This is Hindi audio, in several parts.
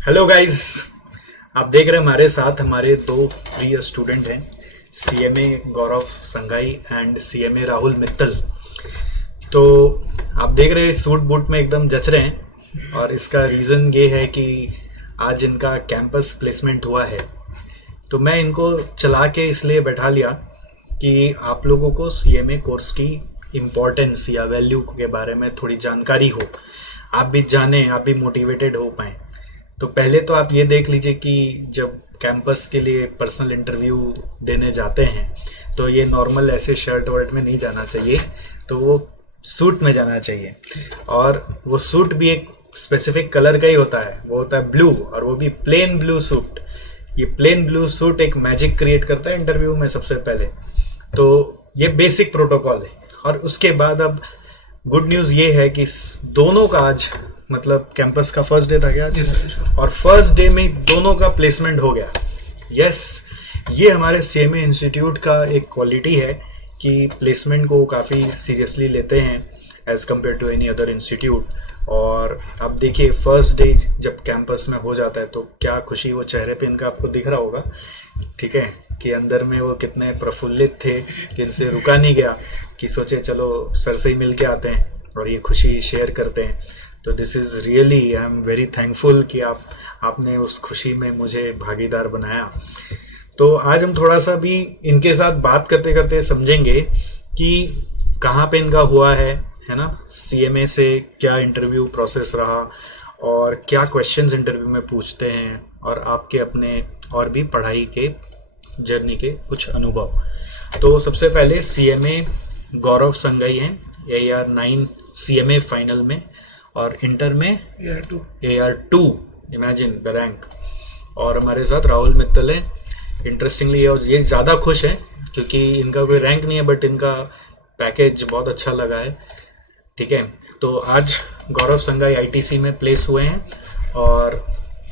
Hello guys. आप देख रहे हैं हमारे साथ हमारे दो प्रिय स्टूडेंट हैं, CMA Gaurav Shanghai and CMA Rahul Mittal. तो आप देख रहे हैं सूट बूट में एकदम जच रहे हैं और इसका रीज़न ये है कि आज इनका कैंपस प्लेसमेंट हुआ है। तो मैं इनको चला के इसलिए बैठा लिया कि आप लोगों को सीएमए कोर्स की इम्पोर्टेंस या वैल्यू के बारे में थोड़ी जानकारी हो, आप भी जाने, आप भी मोटिवेटेड हो पाएँ। तो पहले तो आप ये देख लीजिए कि जब कैंपस के लिए पर्सनल इंटरव्यू देने जाते हैं तो ये नॉर्मल ऐसे शर्ट वर्ट में नहीं जाना चाहिए, तो वो सूट में जाना चाहिए। और वो सूट भी एक स्पेसिफिक कलर का ही होता है, वो होता है ब्लू, और वो भी प्लेन ब्लू सूट। ये प्लेन ब्लू सूट एक मैजिक क्रिएट करता है इंटरव्यू में सबसे पहले। तो ये बेसिक प्रोटोकॉल है। और उसके बाद अब गुड न्यूज़ ये है कि दोनों का आज मतलब कैंपस का फर्स्ट डे था क्या? yes, और फर्स्ट डे में दोनों का प्लेसमेंट हो गया। यस, ये हमारे सीएमए इंस्टीट्यूट का एक क्वालिटी है कि प्लेसमेंट को काफ़ी सीरियसली लेते हैं as compare to any other institute. और अब देखिए फर्स्ट डे जब कैंपस में हो जाता है तो क्या खुशी वो चेहरे पे इनका आपको दिख रहा होगा, ठीक है, कि अंदर में वो कितने प्रफुल्लित थे कि इनसे रुका नहीं गया कि सोचे चलो सर से ही मिल के आते हैं और ये खुशी शेयर करते हैं। तो this is really I am very thankful कि आपने उस खुशी में मुझे भागीदार बनाया। तो आज हम थोड़ा सा भी इनके साथ बात करते करते समझेंगे कि कहाँ पे इनका हुआ है ना, सीएमए से क्या इंटरव्यू प्रोसेस रहा और क्या क्वेश्चंस इंटरव्यू में पूछते हैं, और आपके अपने और भी पढ़ाई के जर्नी के कुछ अनुभव। तो सबसे पहले सीएमए गौरव संघाई हैं, AR9 सीएमए फाइनल में, और इंटर में AR2 इमेजिन द रैंक। और हमारे साथ राहुल मित्तल है। इंटरेस्टिंगली और ये ज़्यादा खुश हैं क्योंकि इनका कोई रैंक नहीं है बट इनका पैकेज बहुत अच्छा लगा है, ठीक है। तो आज गौरव संघाई ITC में प्लेस हुए हैं और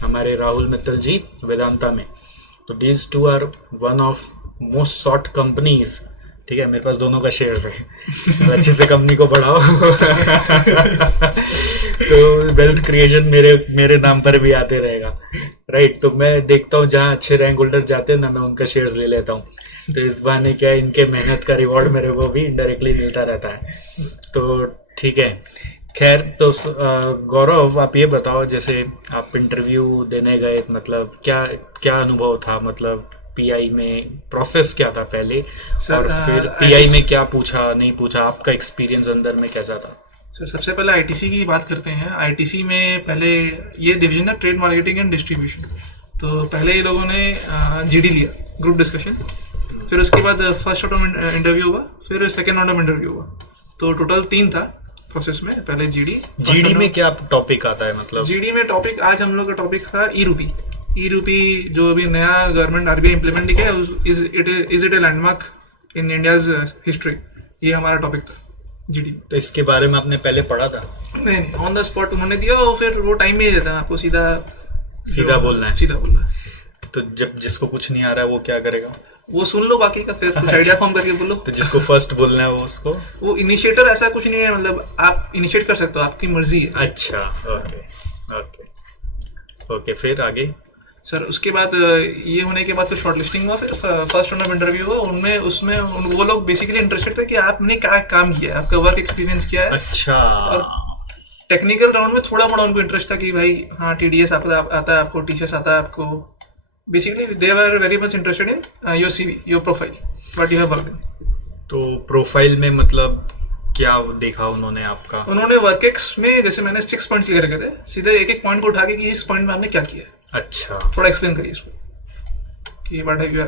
हमारे राहुल मित्तल जी वेदांता में। तो these two are one of most sought companies, ठीक है। मेरे पास दोनों का शेयर्स है तो अच्छे से कंपनी को बढ़ाओ तो वेल्थ क्रिएशन मेरे नाम पर भी आते रहेगा, राइट। तो मैं देखता हूँ जहाँ अच्छे रैंक होल्डर जाते हैं ना, मैं उनका शेयर्स ले लेता हूँ। तो इस बहाने क्या है, इनके मेहनत का रिवॉर्ड मेरे को भी इनडायरेक्टली मिलता रहता है। तो ठीक है, खैर। तो गौरव आप ये बताओ, जैसे आप इंटरव्यू देने गए, मतलब क्या क्या अनुभव था, मतलब पीआई में प्रोसेस क्या था पहले सर, और फिर पीआई में क्या पूछा नहीं पूछा, आपका एक्सपीरियंस अंदर में कैसा था? सर सबसे पहले आईटीसी की बात करते हैं। आईटीसी में पहले ये डिवीजन है ट्रेड मार्केटिंग एंड डिस्ट्रीब्यूशन। तो पहले ये लोगों ने जीडी लिया, ग्रुप डिस्कशन, फिर उसके बाद फर्स्ट राउंड ऑफ इंटरव्यू हुआ, फिर सेकेंड राउंड ऑफ इंटरव्यू हुआ। तो टोटल 3 था प्रोसेस में। पहले जीडी में क्या टॉपिक आता है? मतलब जीडी में टॉपिक, आज हम लोग का टॉपिक था ई रूपी जो अभी नया गवर्नमेंट आरबीआई इम्प्लीमेंट किया है, is it a landmark in India's history, ये हमारा टॉपिक था जीडी। तो इसके बारे में आपने पहले पढ़ा था? नहीं, ऑन द स्पॉट उन्होंने दिया और फिर वो टाइम नहीं देता आपको, सीधा बोलना है। तो जब जिसको कुछ नहीं आ रहा है वो क्या करेगा? वो सुन लो बाकी का, फिर कुछ आइडिया फॉर्म करके बोलो। तो जिसको फर्स्ट बोलना है वो उसको, वो इनिशिएटर ऐसा कुछ नहीं है, मतलब आप इनिशिएट कर सकते हो, आपकी मर्जी है। अच्छा, ओके, फिर आगे सर उसके बाद ये होने के बाद फिर शॉर्ट लिस्टिंग हुआ, फिर फर्स्ट राउंड ऑफ इंटरव्यू हुआ। उसमें वो लोग बेसिकली इंटरेस्टेड थे कि आपने क्या काम किया है, आपका वर्क एक्सपीरियंस क्या है। अच्छा। और टेक्निकल राउंड में थोड़ा मोड़ा उनको इंटरेस्ट था कि भाई हाँ TDS आता है आपको, TCS आता है आपको। Basically they were very much interested in your CV, your profile, what you have worked in. तो प्रोफाइल में मतलब क्या देखा उन्होंने आपका? उन्होंने वर्क एक्स में, जैसे मैंने 6 पॉइंट क्लियर करे थे, सीधे एक पॉइंट को उठा के कि इस पॉइंट में आपने क्या किया। अच्छा, थोड़ा एक्सप्लेन करिए इसको कि what you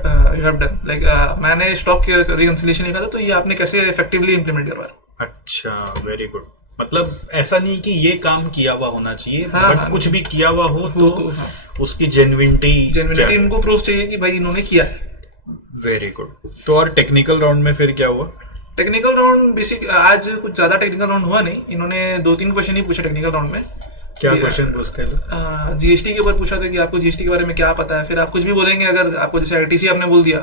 have done. Like मैंने स्टॉक रिकंसिलिएशन लिखा था, तो ये आपने कैसे इफेक्टिवली इंप्लीमेंट करवाया। अच्छा, वेरी गुड। मतलब ऐसा नहीं कि ये काम किया हुआ होना चाहिए, बट कुछ भी किया हुआ हो तो उसकी जेन्युइनिटी उनको प्रूफ चाहिए कि भाई इन्होंने किया है। Very good. तो और टेक्निकल राउंड में फिर क्या हुआ? टेक्निकल राउंड बेसिक, आज कुछ ज्यादा टेक्निकल राउंड हुआ नहीं। इन्होंने 2-3 क्वेश्चन ही पूछा टेक्निकल राउंड में। क्या क्वेश्चन पूछते हैं? जीएसटी के ऊपर पूछा था कि आपको जीएसटी के बारे में क्या पता है। फिर आप कुछ भी बोलेंगे, अगर आपको जैसे आईटीसी आपने बोल दिया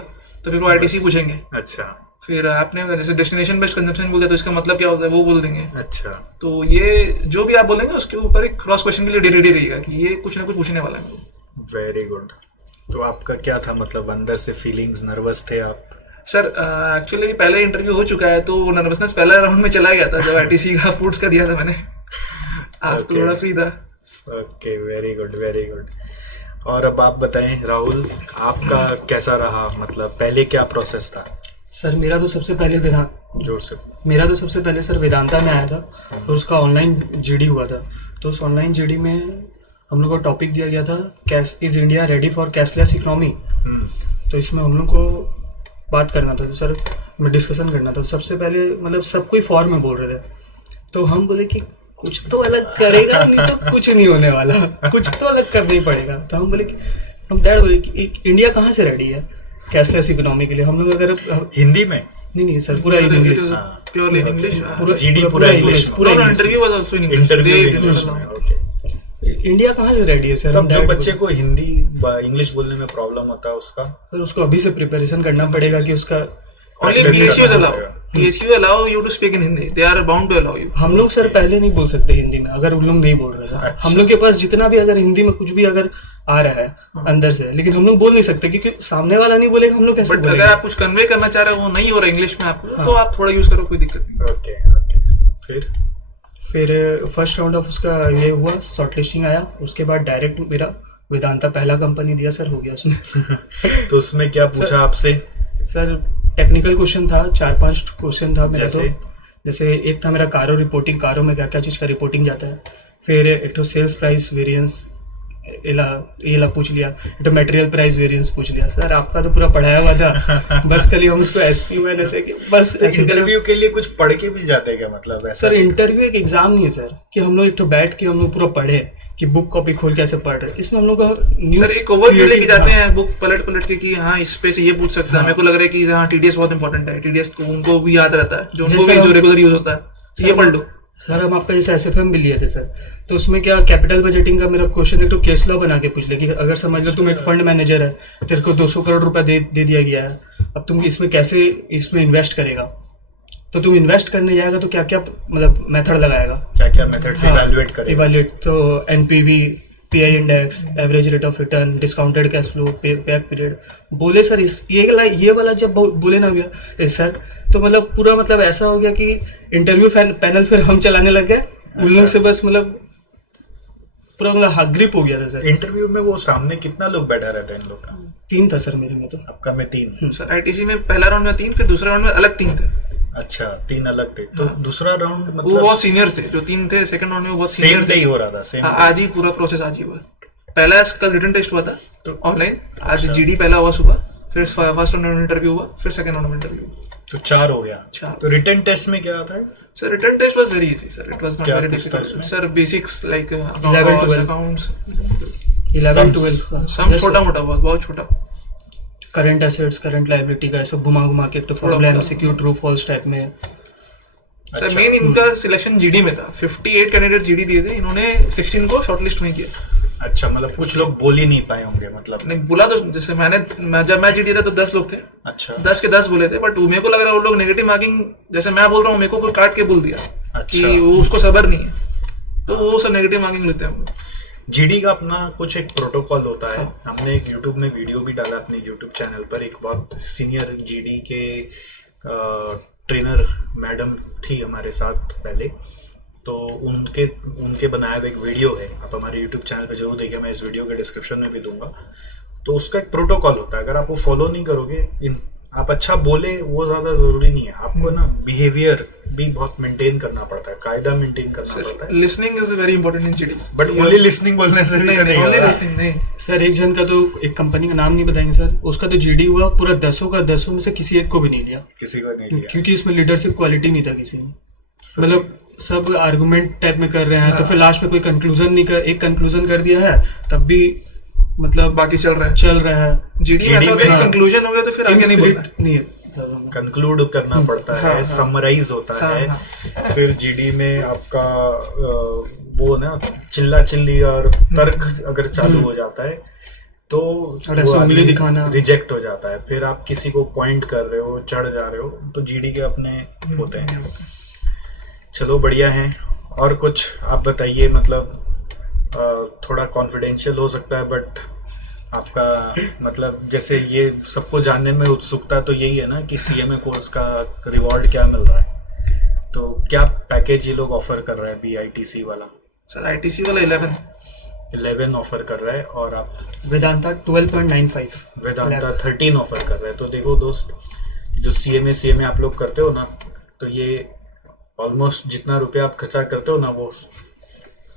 तो फिर वो आईटीसी पूछेंगे। अच्छा। फिर आपने जैसे डेस्टिनेशन बेस्ड कंजम्पशन बोलते हैं तो इसका मतलब क्या होता है वो बोल देंगे। अच्छा, तो ये जो भी आप बोलेंगे उसके ऊपर एक क्रॉस क्वेश्चन के लिए रेडी रहेगा कि ये कुछ ना कुछ पूछने वाला है। Very good. तो आपका क्या था, मतलब अंदर से फीलिंग्स, नर्वस थे आप? सर एक्चुअली पहले इंटरव्यू हो चुका है तो नर्वसनेस पहला राउंड में चला गया था जब आईटीसी का फूड्स का दिया था मैंने। आज तो थोड़ा फ्री था। Okay, very good very good. और अब आप बताएं राहुल, आपका कैसा रहा, मतलब पहले क्या प्रोसेस था? सर मेरा तो सबसे पहले जोर से। मेरा तो सबसे पहले सर वेदांता में आया था और उसका ऑनलाइन जीडी हुआ था। तो उस ऑनलाइन जीडी में हम लोग को टॉपिक दिया गया था, cash is India ready for cashless economy. तो इसमें हम लोग को बात करना था, तो सर में डिस्कशन करना था। तो सबसे पहले मतलब सब कोई फॉर्म में बोल रहे थे, तो हम बोले कि कुछ तो अलग करेगा, नहीं तो कुछ नहीं होने वाला, कुछ तो अलग करना ही पड़ेगा। तो हम बोले कि हम डैड बोले कि इंडिया कहाँ से रेडी है कैशलेस इकोनॉमी के लिए। हम लोग अगर हिंदी में नहीं सर पूरा इंग्लिश, प्योरली इंग्लिश, पूरा इंग्लिश, पूरा interview was also in English. India कहाँ से रेडी है सर? तब जो बच्चे को हिंदी इंग्लिश बोलने में प्रॉब्लम होता है उसका, सर उसको अभी से प्रिपरेशन करना पड़ेगा कि उसका only PSUs allow you to speak in Hindi. They are bound to allow you. हम लोग सर पहले नहीं बोल सकते हिंदी में अगर उन लोग नहीं बोल रहे हैं। अच्छा। हम लोग के पास जितना भी अगर हिंदी में कुछ भी अगर आ रहा है अंदर से, लेकिन हम लोग बोल नहीं सकते क्योंकि सामने वाला नहीं बोलेगा, हम लोग कैसे बट बोलेंगे? अगर आप कुछ कन्वे करना चाह रहे हो वो नहीं हो रहा इंग्लिश में आपको, तो आप थोड़ा यूज करो, कोई दिक्कत नहीं। ओके। फिर फर्स्ट राउंड ऑफ उसका ये हुआ, शॉर्ट लिस्टिंग आया। उसके बाद डायरेक्ट मेरा वेदांता पहला कंपनी दिया सर, हो गया उसमें। तो उसमें क्या पूछा आपसे? सर टेक्निकल क्वेश्चन था, 4-5 क्वेश्चन था मेरा। जैसे? तो जैसे एक था मेरा कारो रिपोर्टिंग, कारों में क्या क्या चीज़ का रिपोर्टिंग जाता है। फिर एक तो सेल्स प्राइस वेरिएंस ये पूछ लिया, एक तो मटेरियल प्राइस वेरिएंस पूछ लिया। सर आपका तो पूरा पढ़ाया हुआ था, बस कल हम उसको एसपी में ऐसे कि बस ऐसे इंटरव्यू के लिए कुछ पढ़ के भी जाते हैं क्या, मतलब ऐसा? सर इंटरव्यू एक एग्जाम नहीं है सर कि हम लोग एक तो बैठ के हम लोग पूरा पढ़े कि बुक कॉपी खोल के ऐसे पढ़ रहे। इसमें हम लोग का सर एक ओवरव्यू लेके जाते हैं बुक पलट के कि हाँ इस पे से ये पूछ सकता है। मेरे को लग रहा है कि हाँ टीडीएस बहुत इंपॉर्टेंट है, टीडीएस को उनको भी याद रहता है, जो उनको भी जो रेगुलर यूज होता है, ये पढ़ लो। सर हम आपका जैसे एसएफएम भी लिए थे सर, तो उसमें क्या कैपिटल बजटिंग का मेरा क्वेश्चन एक तो केस लॉ बना के पूछ ले कि अगर समझ लो तुम एक फंड मैनेजर है, तेरे को 200 करोड़ रुपया दे दिया गया है, अब तुम इसमें कैसे इसमें इन्वेस्ट करेगा। तो तुम इन्वेस्ट करने जाएगा तो क्या क्या मतलब मेथड लगाएगा, क्या क्या मेथड से इवैल्यूएट करेगा? इवैल्यूएट तो NPV, pi index, average rate of return, discounted cash flow, back period. बोले सर इस ये वाला जब बोले ना भैया सर, तो मतलब पूरा मतलब ऐसा हो गया कि इंटरव्यू पैनल फिर हम चलाने लग गए उन लोग से, बस मतलब पूरा मतलब हाथ ग्रिप हो गया था सर। इंटरव्यू में वो सामने कितना लोग बैठा रहता है इन लोग का? 3 था सर मेरे में। तो आपका में 3? सर आईटीसी में पहला राउंड में 3, फिर दूसरा राउंड में अलग 3 थे। अच्छा, 3 अलग थे। तो दूसरा राउंड मतलब वो बहुत सीनियर थे, जो 3 थे सेकंड राउंड में वो बहुत सीनियर सेम डे ही हो रहा था? सेम आज ही पूरा प्रोसेस आज ही हुआ। पहला कल रिटन टेस्ट हुआ था तो ऑनलाइन, आज जीडी पहला हुआ सुबह, फिर फर्स्ट राउंड में इंटरव्यू हुआ, फिर सेकंड राउंड में इंटरव्यू हुआ। तो 4 हो गया। 4। तो रिटन टेस्ट में क्या आता है? Sir written test was very easy sir, it was not क्या वेरी पूछता है डिफिकल्ट इसमें? Sir. Basics like 11-12 accounts, 11-12 some छोटा मोटा, बहुत छोटा। करंट एसेट्स, करंट लायबिलिटी का ऐसा घुमा के एक तो formula MCQ true false type में। सर मेन इनका सिलेक्शन जीडी में था, 58 कैंडिडेट जीडी दिए थे, इन्होंने 16 को शॉर्टलिस्ट में किया। अच्छा, मतलब कुछ लोग बोल ही नहीं पाए होंगे, मतलब नहीं बोला तो जैसे जब मैं जीडी था तो 10 लोग थे। अच्छा, 10 के 10 बोले थे, बट मेरे को लग रहा है वो लोग नेगेटिव मार्किंग, जैसे मैं बोल रहा हूँ, मेरे को कोई काट के बोल दिया कि वो उसको सबर नहीं है, तो वो सब नेगेटिव मार्किंग लेते हैं हम लोग। जीडी का अपना कुछ एक प्रोटोकॉल होता है। हमने एक यूट्यूब में वीडियो भी डाला अपने यूट्यूब चैनल पर। एक बहुत सीनियर जीडी के ट्रेनर मैडम थी हमारे साथ पहले, तो उनके बनाया हुआ एक वीडियो है, आप हमारे यूट्यूब चैनल पे जरूर देखिए, मैं इस वीडियो के डिस्क्रिप्शन में भी दूंगा। तो उसका एक प्रोटोकॉल होता है, अगर आप वो फॉलो नहीं करोगे, आप अच्छा बोले वो ज्यादा जरूरी नहीं है, आपको ना बिहेवियर भी बहुत मेंटेन करना पड़ता है, कायदा मेंटेन करना पड़ता है। Listening is very important in GD, but only listening बोलने से नहीं ओनली करेगा। लिसनिंग नहीं सर एक जन का तो एक कंपनी का नाम नहीं बताएंगे सर, उसका तो जीडी हुआ पूरा 10 का 10 में से किसी एक को भी नहीं लिया, किसी को नहीं लिया, क्योंकि इसमें लीडरशिप क्वालिटी नहीं था किसी में। मतलब सब आर्गुमेंट टाइप में कर रहे हैं, तो फिर लास्ट में कोई कंक्लूजन नहीं कर, एक कंक्लूजन कर दिया है तब भी मतलब बाकी चल रहा है। जीडी में ऐसा होता है कंक्लूजन हो गया तो फिर आगे नहीं बोलना नहीं है, कंक्लूड करना पड़ता है, समराइज होता है। फिर जीडी में आपका वो ना चिल्ला चिल्ली और तर्क अगर चालू हो जाता है तो और ऐसे उंगली दिखाना रिजेक्ट हो जाता है। फिर आप किसी को पॉइंट कर रहे हो, चढ़ जा रहे हो, तो जीडी के अपने होते हैं। चलो बढ़िया है। और कुछ आप बताइए, मतलब थोड़ा कॉन्फिडेंशियल हो सकता है, बट आपका मतलब जैसे ये सबको जानने में उत्सुकता तो यही है ना कि सीएमए कोर्स का रिवॉर्ड क्या मिल रहा है, तो क्या पैकेज ये लोग ऑफर कर रहा है बीआईटीसी वाला? सर आईटीसी वाला 11 ऑफर कर रहा है, और आप वेदांता 12.95, वेदांता 13 ऑफर कर रहा है। तो देखो दोस्त, जो सीएमए आप लोग करते हो ना, तो ये ऑलमोस्ट जितना रुपया आप खर्चा करते हो ना, वो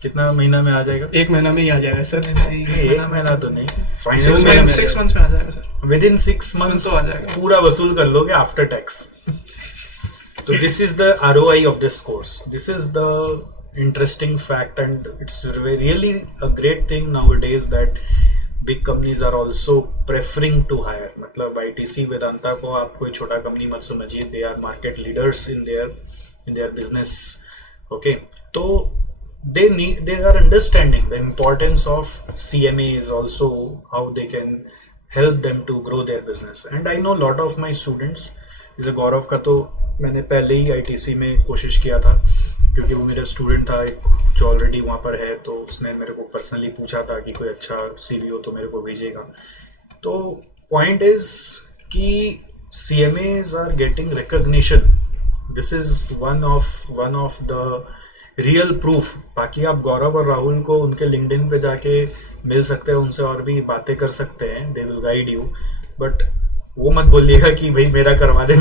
कितना महीना में आ जाएगा? 1 महीना में ही आ जाएगा सर। एक महीना तो नहीं, फाइनल 6 months में आ जाएगा सर। विद इन 6 months तो आ जाएगा, पूरा वसूल कर लोगे आफ्टर टैक्स। तो this is the ROI of this course, this is the interesting fact, and it's really a great thing nowadays that big companies are also preferring to hire. मतलब ITC वेदांता को आप कोई छोटा कंपनी मत समझिए, they are market leaders in their business. Okay, तो they are understanding the importance of CMAs, also how they can help them to grow their business. And I know lot of my students, जैसे गौरव का तो मैंने पहले ही ITC में कोशिश किया था, क्योंकि वो मेरा स्टूडेंट था एक जो ऑलरेडी वहाँ पर है, तो उसने मेरे को पर्सनली पूछा था कि कोई अच्छा CV हो तो मेरे को भेजेगा। तो पॉइंट इज कि CMAs are getting recognition, this is one of the real proof. बाकी आप गौरव और राहुल को उनके लिंक्डइन पे जाके मिल सकते हैं, उनसे और भी बातें कर सकते हैं, they will guide you. But वो मत बोलिएगा कि भाई मेरा करवा दे।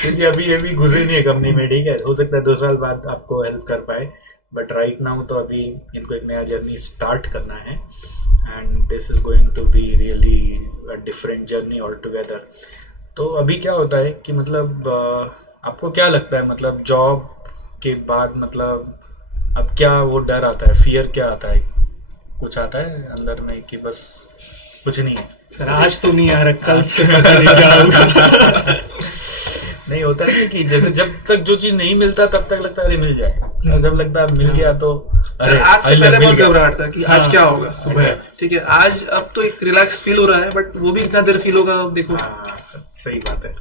क्योंकि अभी ये भी घुसे नहीं है कंपनी में, ठीक है, हो सकता है 2 साल बाद आपको हेल्प कर पाए, बट राइट नाउ तो अभी इनको एक नया जर्नी स्टार्ट करना है, and this is going to be really a different journey all together. तो अभी क्या होता है कि मतलब आपको क्या लगता है, मतलब जॉब के बाद मतलब अब क्या वो डर आता है, फियर क्या आता है, कुछ आता है अंदर में कि बस कुछ नहीं है? सर आज तो नहीं आ रहा, कल से पता नहीं क्या होगा। नहीं होता है कि जैसे जब तक जो चीज नहीं मिलता तब तक लगता है अरे मिल जाएगा, और जब लगता है मिल गया तो सर आज से पहले बहुत घबराहट था कि आज क्या होगा सुबह, ठीक है। आज अब तो एक रिलैक्स फील हो रहा है, बट वो भी कितना देर फील होगा अब देखो। सही बात है।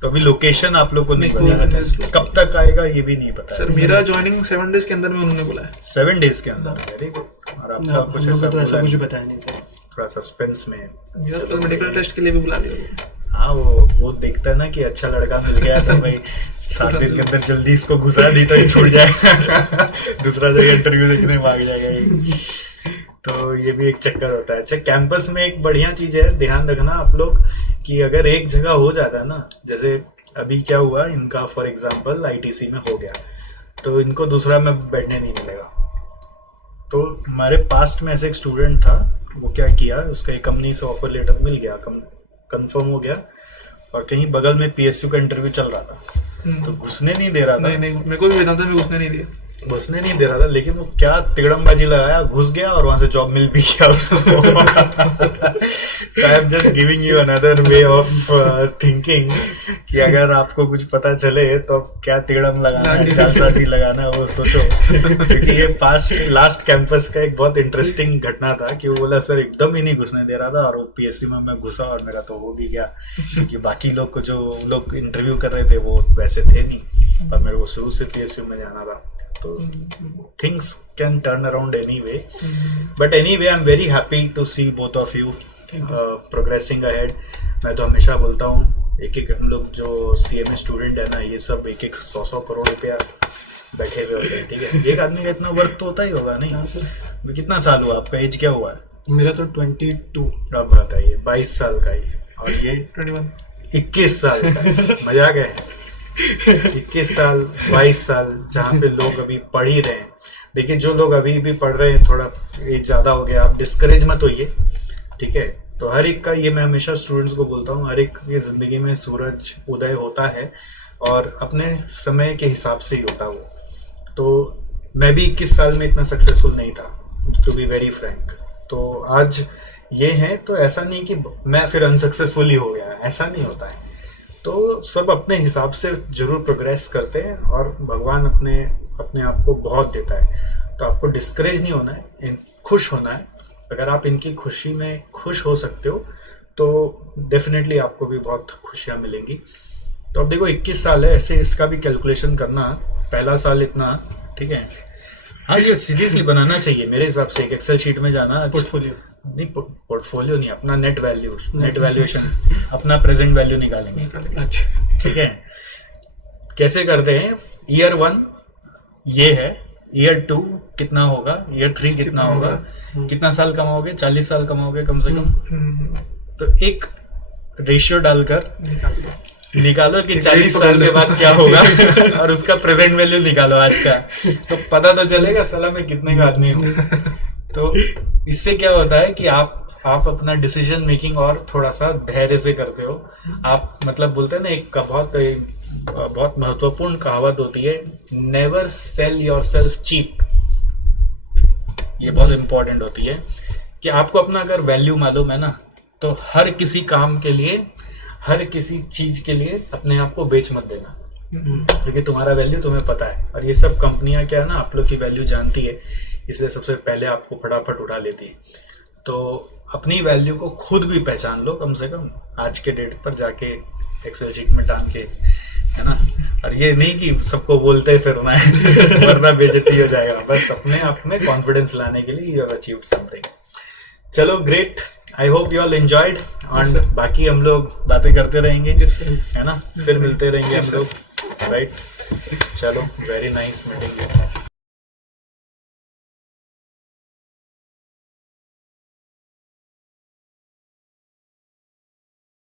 तो अभी लोकेशन आप लोग को नहीं पता, कब तक आएगा ये भी नहीं पता। सर मेरा ज्वाइनिंग 7 days के अंदर में उन्होंने बोला है। 7 days के अंदर? Very good. और आपका कुछ ऐसा कुछ बताया नहीं सर, थोड़ा सस्पेंस में। मेरा तो मेडिकल टेस्ट के लिए भी बुला लिया। हाँ, वो देखता है ना कि अच्छा लड़का मिल गया तो भाई 7 दिन के अंदर जल्दी इसको घुसा दी तो ये छूट जाए। दूसरा जगह इंटरव्यू देखने भाग जाएगा ये। तो ये भी एक चक्कर होता है। अच्छा, कैंपस में एक बढ़िया चीज है, ध्यान रखना आप लोग कि अगर एक जगह हो जाता है ना, जैसे अभी क्या हुआ इनका फॉर एग्जांपल ITC में हो गया, तो इनको दूसरा में बैठने नहीं मिलेगा। तो हमारे पास्ट में ऐसे एक स्टूडेंट था, वो क्या किया, उसका एक कंपनी से ऑफर लेटर मिल गया, कंफर्म हो गया, और कहीं बगल में PSU का इंटरव्यू चल रहा था, तो घुसने नहीं दे रहा था। नहीं मेरे को भी वेदांता में घुसने नहीं दिया था, लेकिन वो क्या तिगड़मबाजी लगाया, घुस गया और वहां से जॉब मिल भी गया उसको। I am just giving you another way of thinking कि अगर आपको कुछ पता चले तो क्या तिगड़म लगाना है, जालसाजी लगाना है, वो सोचो। क्योंकि ये लास्ट कैंपस का एक बहुत इंटरेस्टिंग घटना था कि वो बोला सर एकदम ही नहीं घुसने दे रहा था, और वो PSU में मैं घुसा और मेरा तो हो भी गया, क्योंकि बाकी लोग को जो लोग इंटरव्यू कर रहे थे वो वैसे थे नहीं, और मेरे को शुरू से PSU में जाना था। तो things can turn around anyway, but anyway I am very happy to see both of you progressing ahead. मैं तो हमेशा बोलता हूँ एक हम लोग जो CMA स्टूडेंट है ना, ये सब 100 करोड़ रुपया बैठे हुए होते हैं, ठीक है। एक आदमी का इतना वर्थ तो होता ही होगा, नहीं? अभी कितना साल हुआ आपका, एज क्या हुआ है? मेरा तो 22। अब बताइए, 22 साल का ही, और ये 21 साल का। मजाक है? 21 साल 22 साल, जहाँ पे लोग अभी पढ़ ही रहे हैं। देखिए, जो लोग अभी भी पढ़ रहे हैं, थोड़ा एज ज्यादा हो गया, आप डिस्करेज मत होइए, ठीक है। तो हर एक का, ये मैं हमेशा स्टूडेंट्स को बोलता हूँ, हर एक की जिंदगी में सूरज उदय होता है, और अपने समय के हिसाब से ही होता है वो। तो मैं भी 21 साल में इतना सक्सेसफुल नहीं था, टू बी वेरी फ्रैंक। तो आज ये है, तो ऐसा नहीं कि मैं फिर अनसक्सेसफुल ही हो गया, ऐसा नहीं होता है। तो सब अपने हिसाब से जरूर प्रोग्रेस करते हैं, और भगवान अपने आप को बहुत देता है। तो आपको डिस्करेज नहीं होना है, खुश होना है, अगर आप इनकी खुशी में खुश हो सकते हो तो डेफिनेटली आपको भी बहुत खुशियाँ मिलेंगी। तो अब देखो 21 साल है, ऐसे इसका भी कैलकुलेशन करना, पहला साल इतना, ठीक है। हाँ ये सीरियसली बनाना चाहिए मेरे हिसाब से, एक एक्सेल शीट में जाना, पोर्टफोलियो नहीं पोर्टफोलियो नहीं, अपना नेट वैल्यूएशन अपना प्रेजेंट वैल्यू निकालेंगे, अच्छा ठीक है। कैसे करते हैं, ईयर 1 ये है, ईयर 2 कितना होगा, ईयर 3 कितना होगा, कितना साल कमाओगे, 40 साल कमाओगे कम से कम। तो एक रेशियो डालकर निकालो कि 40 साल के बाद क्या होगा और उसका प्रेजेंट वैल्यू निकालो आज का, तो पता तो चलेगा साला मैं कितने का आदमी हूँ। तो इससे क्या होता है कि आप अपना डिसीजन मेकिंग और थोड़ा सा धैर्य से करते हो। आप मतलब बोलते हैं ना, एक बहुत महत्वपूर्ण कहावत होती है, नेवर सेल योरसेल्फ चीप। ये बहुत इंपॉर्टेंट होती है कि आपको अपना अगर वैल्यू मालूम है ना, तो हर किसी काम के लिए, हर किसी चीज के लिए अपने आप को बेच मत देना, क्योंकि तुम्हारा वैल्यू तुम्हें पता है। और ये सब कंपनियां क्या है ना, आप लोग की वैल्यू जानती है, इसलिए सबसे पहले आपको फटाफट उठा लेती है। तो अपनी वैल्यू को खुद भी पहचान लो कम से कम, आज के डेट पर जाके एक्सेल शीट में टांग के, है ना। और ये नहीं कि सबको बोलते फिरना है वरना बेइज्जती हो जाएगा। बस अपने आप में कॉन्फिडेंस लाने के लिए यू हैव अचीव्ड समथिंग। चलो great, I hope you all enjoyed, और बाकी हम लोग बातें करते रहेंगे, है ना, फिर मिलते रहेंगे हम लोग, राइट। चलो, वेरी नाइस मीटिंग यू।